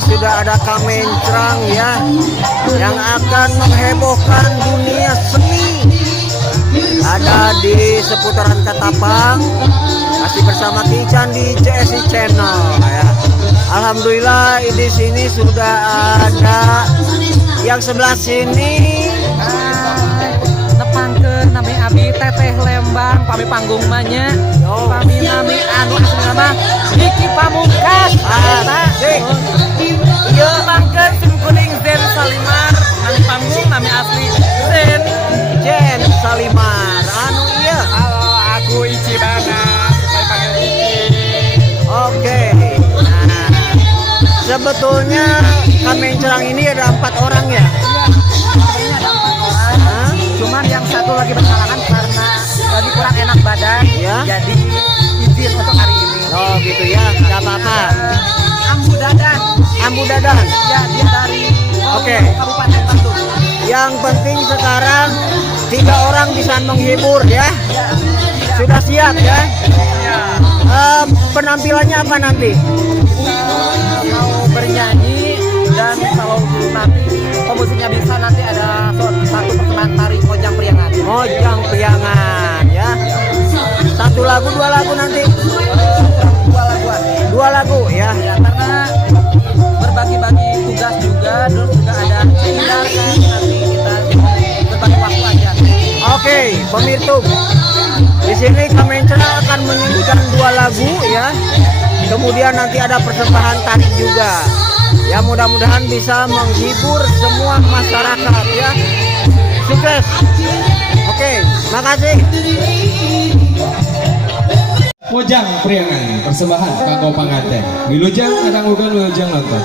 Sudah ada Kamencrang ya yang akan menghebohkan dunia seni. Ada di seputaran Ketapang, masih bersama Kican di CSI Channel ya. Alhamdulillah di sini sudah ada yang sebelah sini nepangkeun nami abi Teteh Lembang pami panggung manya pami nami anu asli nama Diki Pamungkas iya pangkeun tim kuning Zen Salimar nami panggung nami asli Zen Salimar anu iya. Halo aku Ichibana supaya panggil Iki. Oke. Nah, sebetulnya Kamencrang ini ada 4 orang ya. Sebenarnya ada 4 orang. Cuman yang satu lagi berhalangan karena lagi kurang enak badan ya. Jadi izin untuk hari ini. Oh gitu ya, nggak apa-apa. Ambu Dadan. Ya dia dari Kabupaten Bandung. Yang penting sekarang 3 orang bisa menghibur ya. Sudah siap ya. Penampilannya apa nanti? Mau bernyanyi dan kalau nanti pemusiknya bisa nanti ada satu persembahan tari Mojang Priangan. Mojang Priangan ya. 1 lagu 2 lagu nanti. 2 lagu ya. Ya karena berbagi-bagi tugas juga, terus juga ada seminar kan nanti kita berbagi waktu aja. Oke, pemirsa. Di sini Kamencrang akan menyanyikan 2 lagu ya. Kemudian nanti ada persembahan tari juga. Ya mudah-mudahan bisa menghibur semua masyarakat ya. Sukses. Oke, makasih. Mojang Priangan persembahan kanggo panganten. Wilujeng kadang ugan wilujeng nonton.